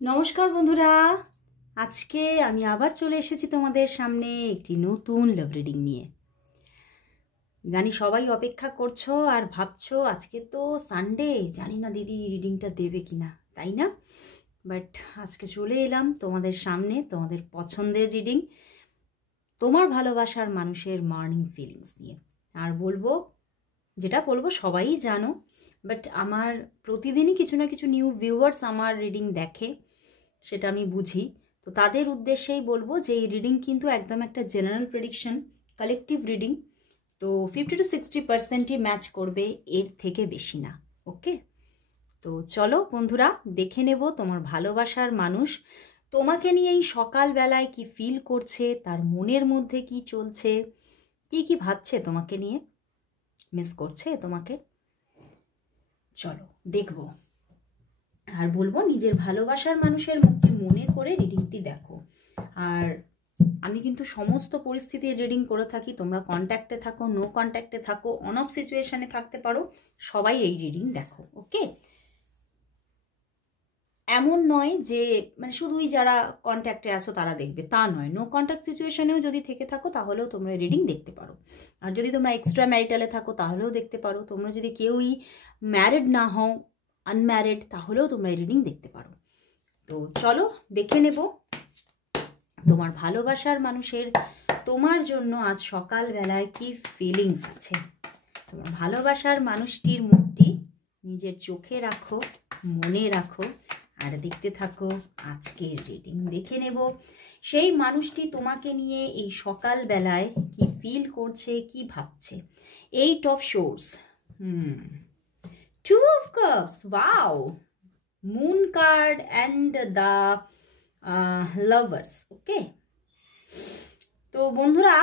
নমস্কার বন্ধুরা, আজকে আমি আবার চলে এসেছি তোমাদের সামনে একটি নতুন লাভ রিডিং নিয়ে। জানি সবাই অপেক্ষা করছো আর ভাবছো আজকে তো সানডে, জানি না দিদি রিডিংটা দেবে কিনা, তাই না? বাট আজকে চলে এলাম তোমাদের সামনে তোমাদের পছন্দের রিডিং, তোমার ভালোবাসার মানুষের মর্নিং ফিলিংস নিয়ে। আর যেটা বলবো সবাই জানো, বাট আমার প্রতিদিনই কিছু না কিছু নিউ ভিউয়ার্স আমার রিডিং দেখে, সেটা আমি বুঝি। তো তাদের উদ্দেশ্যেই বলবো যে এই রিডিং কিন্তু একদম একটা জেনারেল প্রেডিকশন, কালেকটিভ রিডিং। তো 50-60%ই ম্যাচ করবে, এর থেকে বেশি না। ওকে, তো চলো বন্ধুরা, দেখে নেব তোমার ভালোবাসার মানুষ তোমাকে নিয়ে এই সকালবেলায় কি ফিল করছে, তার মনের মধ্যে কি চলছে, কি ভাবছে তোমাকে নিয়ে, মিস করছে তোমাকে। চলো দেখবো, আর বলবো নিজের ভালোবাসার মানুষের মুখটি মনে করে রিডিংটি দেখো। আর আমি কিন্তু সমস্ত পরিস্থিতির রিডিং করে থাকি, তোমরা কন্ট্যাক্টে থাকো, নো কন্ট্যাক্টে থাকো, অন অফ সিচুয়েশনে থাকতে পারো, সবাই এই রিডিং দেখো। ওকে, এমন নয় যে মানে শুধুই যারা কন্ট্যাক্টে আছো তারা দেখবে, তা নয়। নো কন্ট্যাক্ট সিচুয়েশনেও যদি থেকে থাকো তাহলেও তোমরা রিডিং দেখতে পারো। আর যদি তোমরা এক্সট্রা ম্যারিটালে থাকো তাহলেও দেখতে পারো। তোমরা যদি কেউই ম্যারিড না হও, আনম্যারিড, তাহলেও তোমরা এই রিডিং দেখতে পারো। তো চলো দেখে নেব তোমার ভালোবাসার মানুষের তোমার জন্য আজ সকালবেলায় কি ফিলিংস আছে। তোমার ভালোবাসার মানুষটির মুখটি নিজের চোখে রাখো, মনে রাখো, আর দেখতে থাকো আজকের রিডিং। দেখে নেব সেই মানুষটি তোমাকে নিয়ে এই সকালবেলায় কি ফিল করছে, কি ভাবছে। 8 of Swords, 2 of Cups, wow, Moon card and the Lovers. ওকে, তো বন্ধুরা,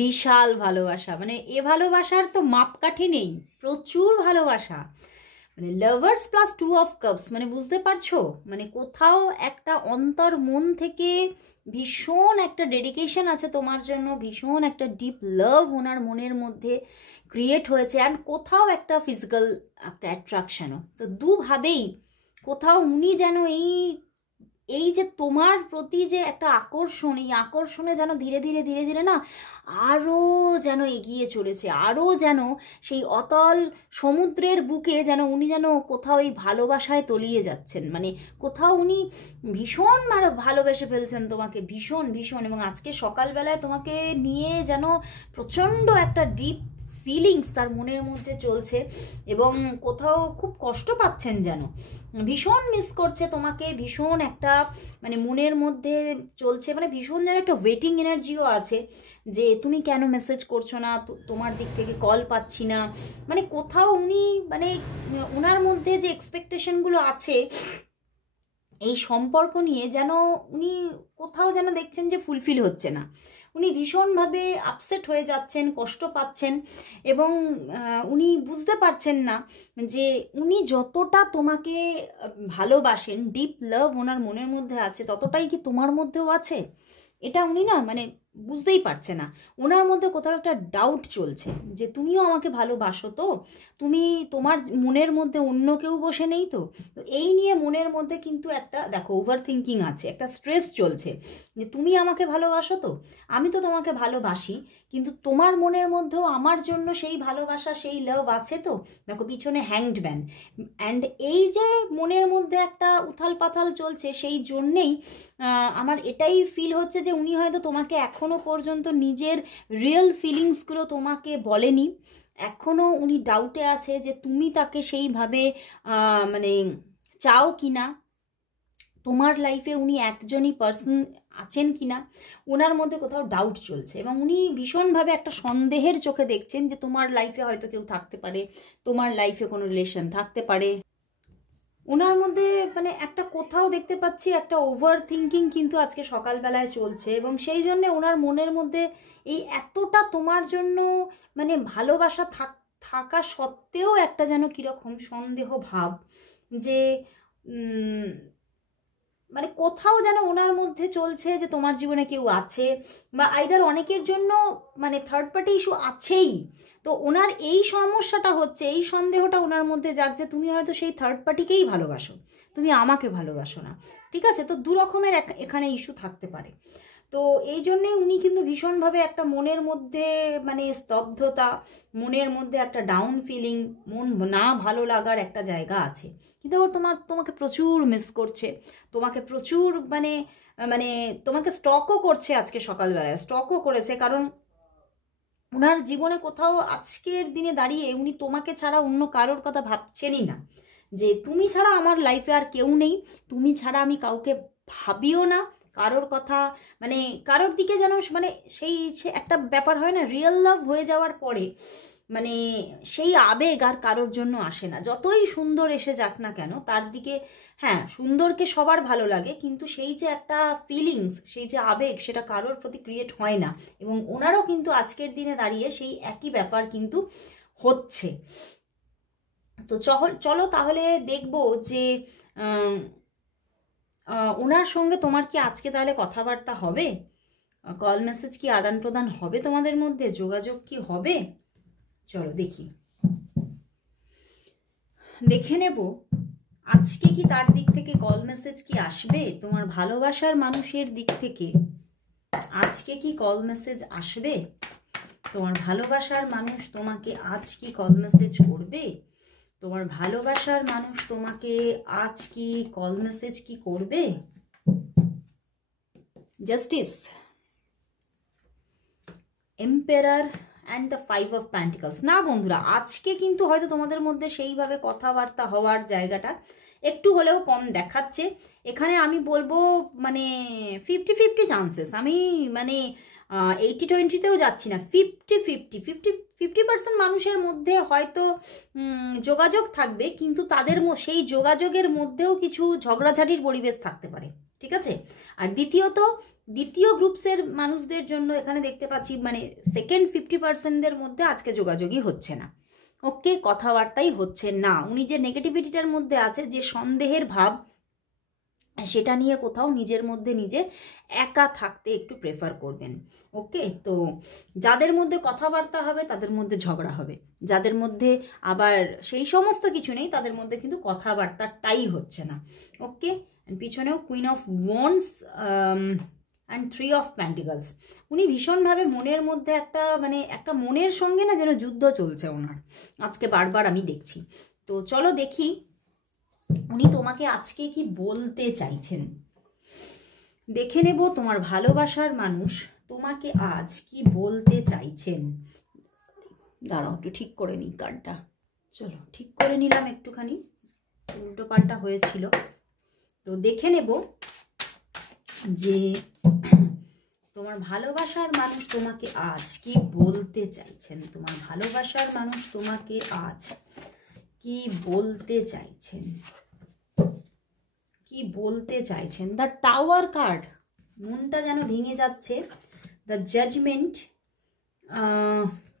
বিশাল ভালোবাসা, মানে এ ভালোবাসার তো মাপকাঠি নেই, প্রচুর ভালোবাসা। মানে লাভার্স প্লাস 2 of Cups, মানে বুঝতে পারছো, মানে কোথাও একটা অন্তর মন থেকে ভীষণ একটা ডেডিকেশন আছে তোমার জন্য, ভীষণ একটা ডিপ লাভ ওনার মনের মধ্যে ক্রিয়েট হয়েছে, অ্যান্ড কোথাও একটা ফিজিক্যাল একটা অ্যাট্রাকশনও। তো দুভাবেই কোথাও উনি যেন এই যে তোমার প্রতি যে একটা আকর্ষণ, এই আকর্ষণে যেন ধীরে ধীরে ধীরে ধীরে না আরও যেন এগিয়ে চলেছে, আরও যেন সেই অতল সমুদ্রের বুকে যেন উনি যেন কোথাও এই ভালোবাসায় তলিয়ে যাচ্ছেন। মানে কোথাও উনি ভীষণ ভালোবেসে ফেলছেন তোমাকে, ভীষণ ভীষণ। এবং আজকে সকালবেলায় তোমাকে নিয়ে যেন প্রচণ্ড একটা ডিপ ফিলিংস তার মনের মধ্যে চলছে, এবং কোথাও খুব কষ্ট পাচ্ছেন, যেন ভীষণ মিস করছে তোমাকে, ভীষণ একটা মানে মনের মধ্যে চলছে, মানে ভীষণ যেন একটা ওয়েটিং এনার্জিও আছে যে তুমি কেন মেসেজ করছো না, তোমার দিক থেকে কল পাচ্ছি না। মানে কোথাও উনি মানে ওনার মধ্যে যে এক্সপেকটেশনগুলো আছে এই সম্পর্ক নিয়ে, যেন উনি কোথাও যেন দেখছেন যে ফুলফিল হচ্ছে না। উনি ভীষণভাবে আপসেট হয়ে যাচ্ছেন, কষ্ট পাচ্ছেন, এবং উনি বুঝতে পারছেন না যে উনি যতটা তোমাকে ভালোবাসেন, ডিপ লাভ ওনার মনের মধ্যে আছে, ততটাই কি তোমার মধ্যেও আছে, এটা উনি না মানে বুঝতেই পারছে না। ওনার মধ্যে কোথাও একটা ডাউট চলছে যে তুমিও আমাকে ভালোবাসো তো, তুমি তোমার মনের মধ্যে অন্য কেউ বসে নেই তো। তো এই নিয়ে মনের মধ্যে কিন্তু একটা দেখো ওভার থিঙ্কিং আছে, একটা স্ট্রেস চলছে যে তুমি আমাকে ভালোবাসো তো, আমি তো তোমাকে ভালোবাসি, কিন্তু তোমার মনের মধ্যেও আমার জন্য সেই ভালোবাসা, সেই লাভ আছে তো। দেখো পিছনে হ্যাংড ম্যান, অ্যান্ড এই যে মনের মধ্যে একটা উথাল পাথাল চলছে, সেই জন্যেই আমার এটাই ফিল হচ্ছে যে উনি হয়তো তোমাকে এখনো পর্যন্ত নিজের রিয়েল ফিলিংসগুলো তোমাকে বলেনি। এখনও উনি ডাউটে আছে যে তুমি তাকে সেইভাবে মানে চাও কি না, তোমার লাইফে উনি একজনই পার্সন আছেন কি না, ওনার মধ্যে কোথাও ডাউট চলছে। এবং উনি ভীষণভাবে একটা সন্দেহের চোখে দেখছেন যে তোমার লাইফে হয়তো কেউ থাকতে পারে, তোমার লাইফে কোনো রিলেশন থাকতে পারে। ওনার মধ্যে মানে একটা কোথাও দেখতে পাচ্ছি একটা ওভার থিঙ্কিং কিন্তু আজকে সকালবেলায় চলছে, এবং সেই জন্যে ওনার মনের মধ্যে এই এতটা তোমার জন্য মানে ভালোবাসা থাকা সত্ত্বেও একটা যেন কীরকম সন্দেহ ভাব, যে মানে কোথাও যেন ওনার মধ্যে চলছে যে তোমার জীবনে কেউ আছে, বা আইদার অনেকের জন্য মানে থার্ড পার্টি ইস্যু আছেই। তো ওনার এই সমস্যাটা হচ্ছে, এই সন্দেহটা ওনার মধ্যে জাগছে তুমি হয়তো সেই থার্ড পার্টিকেই ভালোবাসো, তুমি আমাকে ভালোবাসো না। ঠিক আছে, তো দু রকমের এখানে ইস্যু থাকতে পারে। তো এই জন্যে উনি কিন্তু ভীষণভাবে একটা মনের মধ্যে মানে স্তব্ধতা, মনের মধ্যে একটা ডাউন ফিলিং, মন না ভালো লাগার একটা জায়গা আছে। কিন্তু আবার তোমাকে প্রচুর মিস করছে, তোমাকে প্রচুর মানে মানে তোমাকে স্টকও করছে, আজকে সকালবেলায় স্টকও করেছে। কারণ ওনার জীবনে কোথাও আজকের দিনে দাঁড়িয়ে উনি তোমাকে ছাড়া অন্য কারোর কথা ভাবছেনই না, যে তুমি ছাড়া আমার লাইফে আর কেউ নেই, তুমি ছাড়া আমি কাউকে ভাবিও না, কারোর কথা মানে কারোর দিকে যেন মানে সেই একটা ব্যাপার হয় না, রিয়েল লাভ হয়ে যাওয়ার পরে মানে সেই আবেগ আর কারোর জন্য আসে না। যতই সুন্দর এসে যাক না কেন তার দিকে, হ্যাঁ সুন্দরকে সবার ভালো লাগে, কিন্তু সেই যে একটা ফিলিংস, সেই যে আবেগ, সেটা কারোর প্রতি ক্রিয়েট হয় না। এবং ওনারও কিন্তু আজকের দিনে দাঁড়িয়ে সেই একই ব্যাপার কিন্তু হচ্ছে। তো চলো তাহলে দেখবো যে ওনার সঙ্গে তোমার কি আজকে তাহলে কথাবার্তা হবে, কল মেসেজ কি আদান প্রদান হবে, তোমাদের মধ্যে যোগাযোগ কি হবে? চলো দেখে নেব আজকে কি তার দিক থেকে কল মেসেজ কি আসবে, তোমার ভালোবাসার মানুষের দিক থেকে আজকে কি কল মেসেজ আসবে, তোমার ভালোবাসার মানুষ তোমাকে আজ কি কল মেসেজ করবে, তোমার ভালোবাসার মানুষ তোমাকে আজ কি কল মেসেজ কি করবে। Justice, empire and the 5 of pentacles. না বন্ধুরা, আজকে কিন্তু হয়তো তোমাদের মধ্যে সেইভাবে কথাবার্তা হওয়ার জায়গাটা একটু হলেও কম দেখাচ্ছে। এখানে আমি বলবো মানে 50-50 চান্সেস, আমি মানে 80-20তেও যাচ্ছি না, 50-50 মানুষের মধ্যে হয়তো যোগাযোগ থাকবে, কিন্তু তাদের সেই যোগাযোগের মধ্যেও কিছু ঝগড়াঝাটির পরিবেশ থাকতে পারে। ঠিক আছে, আর দ্বিতীয় গ্রুপসের মানুষদের জন্য এখানে দেখতে পাচ্ছি মানে সেকেন্ড 50%দের মধ্যে আজকে যোগাযোগই হচ্ছে না। ওকে, কথাবার্তাই হচ্ছে না। উনি যে নেগেটিভিটিটার মধ্যে আছে, যে সন্দেহের ভাব, সেটা নিয়ে কোথাও নিজের মধ্যে নিজে একা থাকতে একটু প্রেফার করবেন। ওকে, তো যাদের মধ্যে কথাবার্তা হবে তাদের মধ্যে ঝগড়া হবে, যাদের মধ্যে আবার সেই সমস্ত কিছু নেই তাদের মধ্যে কিন্তু কথাবার্তাটাই হচ্ছে না। ওকে, পিছনেও queen of wands and 3 of pentacles. উনি ভীষণভাবে মনের মধ্যে একটা মানে একটা মনের সঙ্গে না যেন যুদ্ধ চলছে ওনার, আজকে বারবার আমি দেখছি। তো চলো দেখি উনি তোমাকে আজকে কি বলতে চাইছেন। দেখে নেব তোমার ভালোবাসার মানুষ তোমাকে আজ কি বলতে চাইছেন। দাঁড়াও একটু ঠিক করে নিই কার্ডটা। চলো ঠিক করে নিলাম, একটুখানি উল্টো পাল্টা হয়েছিল। তো দেখে নেব যে তোমার ভালোবাসার মানুষ তোমাকে আজ কি বলতে চাইছেন, তোমার ভালোবাসার মানুষ তোমাকে আজ কি বলতে চাইছেন, কি বলতে চাইছেন। দ্য টাওয়ার কার্ড, মনটা যেন ভেঙে যাচ্ছে। The judgement,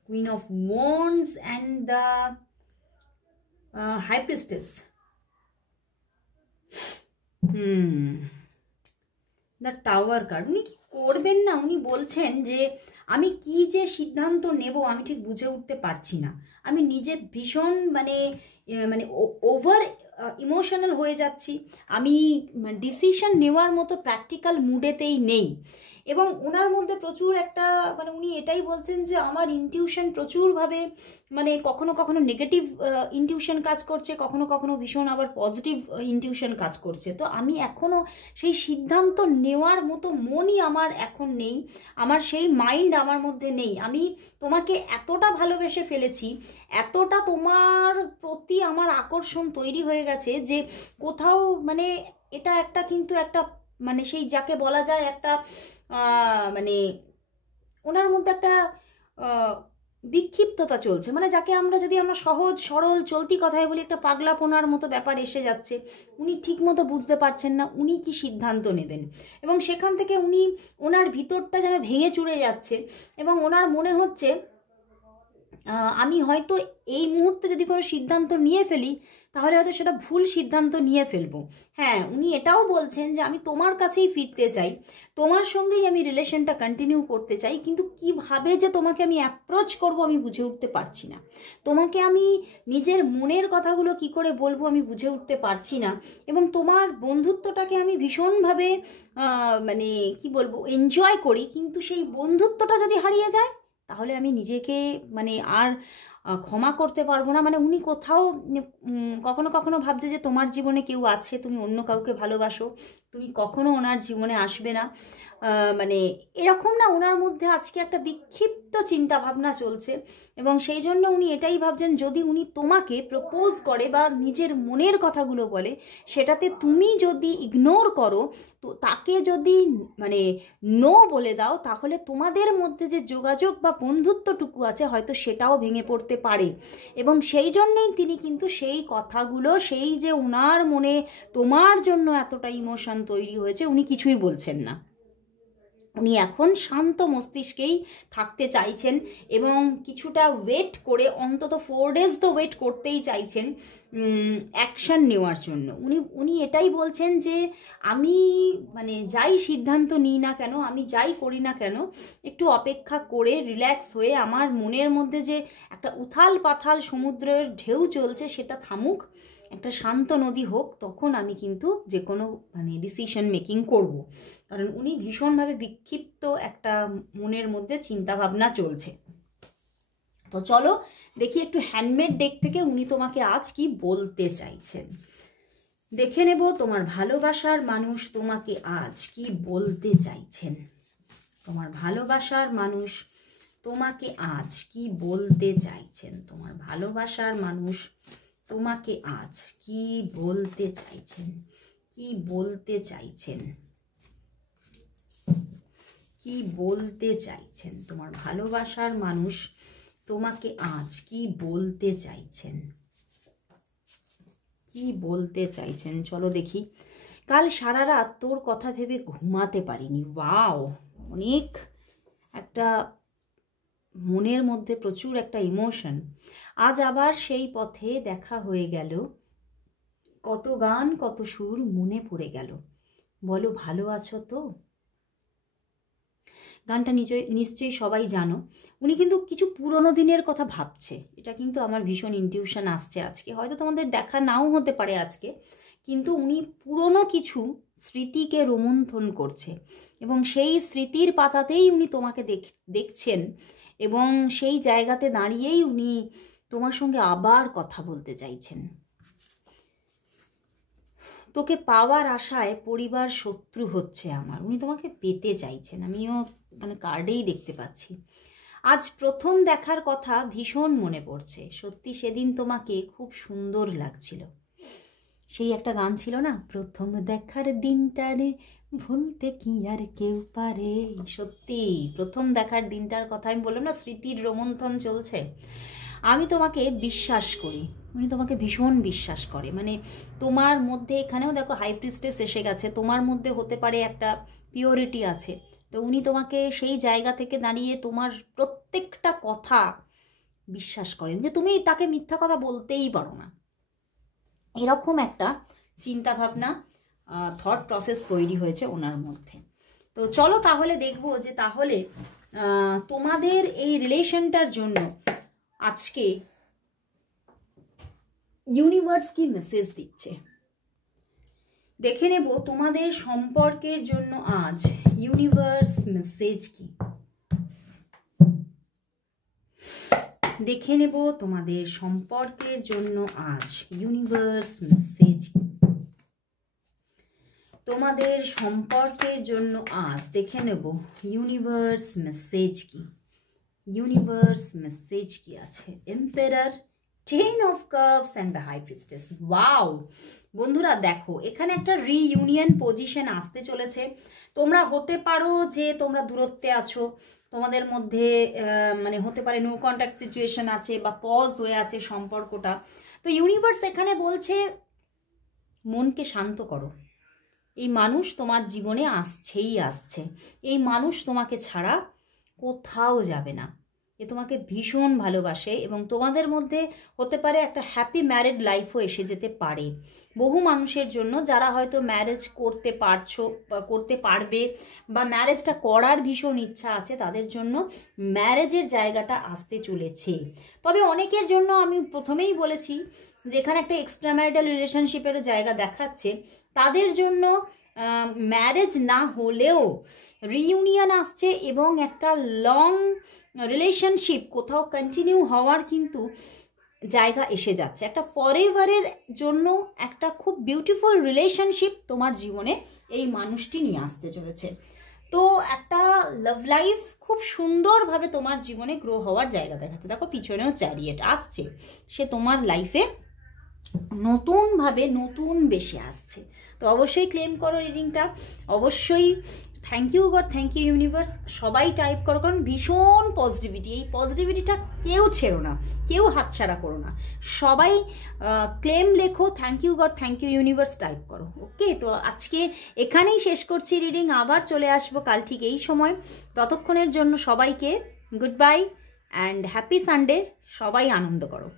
queen of wands and the high priestess. The tower card, উনি কি করবেন না, উনি বলছেন যে আমি কি যে সিদ্ধান্ত নেব আমি ঠিক বুঝে উঠতে পারছি না, আমি নিজে ভীষণ মানে মানে ওভার ইমোশনাল হয়ে যাচ্ছি, আমি ডিসিশন নেওয়ার মতো প্র্যাকটিক্যাল মুডেতেই নেই। এবং ওনার মধ্যে প্রচুর একটা মানে উনি এটাই বলছেন যে আমার ইনটিউশন প্রচুরভাবে মানে কখনো কখনো নেগেটিভ ইনটিউশন কাজ করছে, কখনো কখনো ভীষণ আবার পজিটিভ ইনটিউশন কাজ করছে। তো আমি এখনও সেই সিদ্ধান্ত নেওয়ার মতো মনই আমার এখন নেই, আমার সেই মাইন্ড আমার মধ্যে নেই। আমি তোমাকে এতটা ভালোবেসে ফেলেছি, এতটা তোমার প্রতি আমার আকর্ষণ তৈরি হয়ে গেছে যে কোথাও মানে এটা একটা কিন্তু একটা মানে সেই যাকে বলা যায় একটা মানে ওনার মধ্যে একটা বিক্ষিপ্ততা চলছে, মানে যাকে আমরা যদি আমরা সহজ সরল চলতি কথায় বলি একটা পাগলাপোনার মতো ব্যাপার এসে যাচ্ছে। উনি ঠিকমতো বুঝতে পারছেন না উনি কি সিদ্ধান্ত নেবেন, এবং সেখান থেকে ওনার ভিতরটা যেন ভেঙে চুরে যাচ্ছে, এবং ওনার মনে হচ্ছে আমি হয়তো এই মুহূর্তে যদি কোনো সিদ্ধান্ত নিয়ে ফেলি তাহলে হয়তো সেটা ভুল সিদ্ধান্ত নিয়ে ফেলবো। হ্যাঁ, উনি এটাও বলছেন যে আমি তোমার কাছেই ফিরতে চাই, তোমার সঙ্গেই আমি রিলেশনটা কন্টিনিউ করতে চাই, কিন্তু কিভাবে যে তোমাকে আমি অ্যাপ্রোচ করব আমি বুঝে উঠতে পারছি না, তোমাকে আমি নিজের মনের কথাগুলো কি করে বলবো আমি বুঝে উঠতে পারছি না, এবং তোমার বন্ধুত্বটাকে আমি ভীষণভাবে মানে কি বলবো এনজয় করি, কিন্তু সেই বন্ধুত্বটা যদি হারিয়ে যায় তাহলে আমি নিজেকে মানে আর ক্ষমা করতে পারবো না। মানে উনি কোথাও কখনো কখনো ভাবছে যে তোমার জীবনে কেউ আছে, তুমি অন্য কাউকে ভালোবাসো, তুমি কখনো ওনার জীবনে আসবে না, মানে এরকম না, ওনার মধ্যে আজকে একটা বিক্ষিপ্ত চিন্তা ভাবনা চলছে, এবং সেই জন্য উনি এটাই ভাবছেন যদি উনি তোমাকে প্রপোজ করে বা নিজের মনের কথাগুলো বলে সেটাতে তুমি যদি ইগনোর করো, তো তাকে যদি মানে নো বলে দাও, তাহলে তোমাদের মধ্যে যে যোগাযোগ বা বন্ধুত্বটুকু আছে হয়তো সেটাও ভেঙে পড়তে পারে। এবং সেই জন্যেই তিনি কিন্তু সেই কথাগুলো, সেই যে ওনার মনে তোমার জন্য এতটা ইমোশন তৈরি হয়েছে, উনি কিছুই বলছেন না। উনি এখন শান্ত মস্তিষ্কেই থাকতে চাইছেন এবং কিছুটা ওয়েট করে, অন্তত 4 days তো ওয়েট করতেই চাইছেন অ্যাকশান নেওয়ার জন্য। উনি এটাই বলছেন যে আমি মানে যাই সিদ্ধান্ত নিই না কেন, আমি যাই করি না কেন, একটু অপেক্ষা করে রিল্যাক্স হয়ে আমার মনের মধ্যে যে একটা উথাল পাথাল সমুদ্রের ঢেউ চলছে সেটা থামুক, একটা শান্ত নদী হোক, তখন আমি কিন্তু যে কোনো মানে ডিসিশন মেকিং করব। কারণ উনি ভীষণভাবে বিক্ষিপ্ত একটা মনের মধ্যে চিন্তা ভাবনা চলছে। তো চলো দেখি একটু হ্যান্ডমেড ডেক থেকে উনি তোমাকে আজ কি বলতে চাইছেন। দেখে নেব তোমার ভালোবাসার মানুষ তোমাকে আজ কি বলতে চাইছেন। তোমার ভালোবাসার মানুষ তোমাকে আজ কি বলতে চাইছেন। তোমার ভালোবাসার মানুষ তোমাকে আজ কি বলতে চাইছেন, কি বলতে চাইছেন, কি বলতে চাইছেন। তোমার ভালোবাসার মানুষ তোমাকে আজ কি বলতে চাইছেন, কি বলতে চাইছেন। চলো দেখি। কাল সারা রাত তোর কথা ভেবে ঘুমাতে পারিনি। ওয়াও, অনেক একটা মনের মধ্যে প্রচুর একটা ইমোশন। আজ আবার সেই পথে দেখা হয়ে গেল, কত গান কত সুর মনে পড়ে গেল, বলো ভালো আছো তো। গানটা নিশ্চয়ই সবাই জানো। উনি কিন্তু কিছু পুরনো দিনের কথা ভাবছে, এটা কিন্তু আমার ভীষণ ইনটিউশন আসছে আজকে। হয়তো তোমাদের দেখা নাও হতে পারে আজকে, কিন্তু উনি পুরনো কিছু স্মৃতিকে রোমন্থন করছে এবং সেই স্মৃতির পাতাতেই উনি তোমাকে দেখছেন এবং সেই জায়গাতে দাঁড়িয়েই উনি তোমার সঙ্গে আবার কথা বলতে চাইছেন। তোকে পাওয়ার আশায় পরিবার শত্রু হচ্ছে আমার। উনি তোমাকে পেতে চাইছেন, আমিও মানে কার্ডেই দেখতে পাচ্ছি। আজ প্রথম দেখার কথা ভীষণ মনে পড়ছে, সত্যি সেদিন তোমাকে খুব সুন্দর লাগছিল। সেই একটা গান ছিল না, প্রথম দেখার দিনটারে ভুলতে কি আর কেউ পারে। সত্যি প্রথম দেখার দিনটার কথা আমি বললাম না, স্মৃতির রোমন্থন চলছে। আমি তোমাকে বিশ্বাস করি, উনি তোমাকে ভীষণ বিশ্বাস করে। মানে তোমার মধ্যে এখানেও দেখো হাই প্রিস্টেস এসে গেছে, তোমার মধ্যে হতে পারে একটা পিওরিটি আছে। তো উনি তোমাকে সেই জায়গা থেকে দাঁড়িয়ে তোমার প্রত্যেকটা কথা বিশ্বাস করেন, যে তুমি তাকে মিথ্যা কথা বলতেই পারো না, এরকম একটা চিন্তাভাবনা থট প্রসেস তৈরি হয়েছে ওনার মধ্যে। তো চলো তাহলে দেখবো যে তাহলে তোমাদের এই রিলেশনটার জন্য আজকে ইউনিভার্স কি মেসেজ দিচ্ছে। দেখে নেব তোমাদের সম্পর্কের জন্য আজ ইউনিভার্স মেসেজ কি। দেখে নেব তোমাদের সম্পর্কের জন্য আজ ইউনিভার্স মেসেজ কি। তোমাদের সম্পর্কের জন্য আজ দেখে নেব ইউনিভার্স মেসেজ কি। ইউনিভার্স মেসেজ কি আছে। Emperor, 10 of Cups and the High Priestess. Wow বন্ধুরা, দেখো এখানে একটা রিইউনিয়ন পজিশন আসতে চলেছে। তোমরা হতে পারো যে তোমরা দূরত্বে আছো, তোমাদের মধ্যে মানে হতে পারে নো কন্ট্যাক্ট সিচুয়েশন আছে বা পজ হয়ে আছে সম্পর্কটা। তো ইউনিভার্স এখানে বলছে মনকে শান্ত করো, এই মানুষ তোমার জীবনে আসছেই আসছে, এই মানুষ তোমাকে ছাড়া কোথাও যাবে না, এ তোমাকে ভীষণ ভালোবাসে এবং তোমাদের মধ্যে হতে পারে একটা হ্যাপি ম্যারিড লাইফও এসে যেতে পারে। বহু মানুষের জন্য যারা হয়তো ম্যারেজ করতে পারছো বা করতে পারবে বা ম্যারেজটা করার ভীষণ ইচ্ছা আছে, তাদের জন্য ম্যারেজের জায়গাটা আসতে চলেছে। তবে অনেকের জন্য আমি প্রথমেই বলেছি যেখানে একটা এক্সট্রা ম্যারিটাল রিলেশনশিপেরও জায়গা দেখাচ্ছে, তাদের জন্য ম্যারেজ না হলেও রিইউনিয়ন আসছে এবং একটা লং রিলেশনশিপ কোথাও কন্টিনিউ হওয়ার কিন্তু জায়গা এসে যাচ্ছে। একটা ফরএভারের জন্য একটা খুব বিউটিফুল রিলেশনশিপ তোমার জীবনে এই মানুষটি নিয়ে আসতে চলেছে। তো একটা লাভ লাইফ খুব সুন্দরভাবে তোমার জীবনে গ্রো হওয়ার জায়গা দেখাচ্ছে। দেখো পিছনেও চ্যারিয়েট আসছে, সে তোমার লাইফে নতুনভাবে নতুন বেশি আসছে। তো অবশ্যই ক্লেম করো রিডিংটা, অবশ্যই thank you God, thank you universe সবাই টাইপ করো, কারণ ভীষণ পজিটিভিটি, এই পজিটিভিটিটা কেউ ছেড়ো না, কেউ হাতছাড়া করো না, সবাই ক্লেম লেখো, thank you God, thank you universe type করো। ওকে, তো আজকে এখানেই শেষ করছি রিডিং, আবার চলে আসবো কাল ঠিক এই সময়। ততক্ষণের জন্য সবাইকে good bye and happy Sunday, সবাই আনন্দ করো।